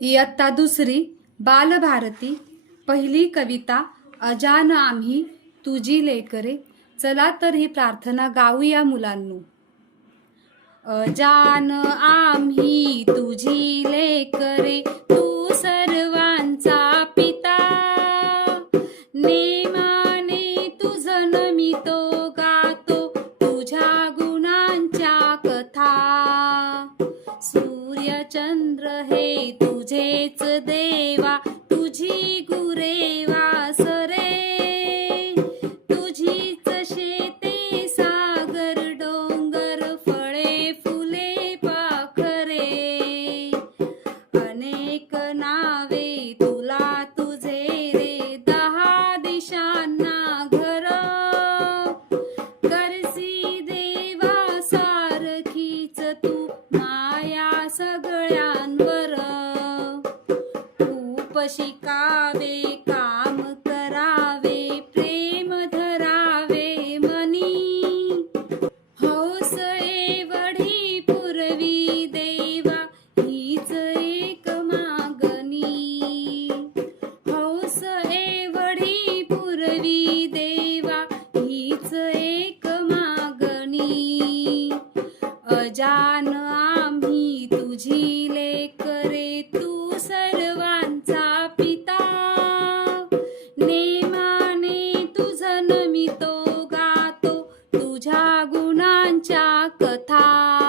इयत्ता दुसरी बालभारती पहिली कविता अजान आम्ही तुझी लेकरे. चला तर ही प्रार्थना गाऊया मुलांनो. अजान आम्ही तुझी लेकरे, तू सर्वांचा पिता. नेमाने तुझं नमितो गातो, तुझ्या गुणांच्या कथा. सूर्य चंद्र हे तुझेच देवा, तुझी गुरे वासरे. तुझीच शेते सागर डोंगर, फळे फुले पाखरे. अनेक नावे तुला तुझे रे, 10 दिशांना घर. करसी देवा सारखीच तू, माया सगळ्यांवर. खूप शिकावे काम करावे, प्रेम धरावे मनी. हौस एवढी पुरवी देवा, हीच एक मागणी. हौस एवढी पुरवी देवा, हीच एक मागणी. अजान आम्ही तुझी लेकरे, तू सर्वांचा पिता. नेमाने तुझं नमितो गातो, तुझ्या गुणांच्या कथा.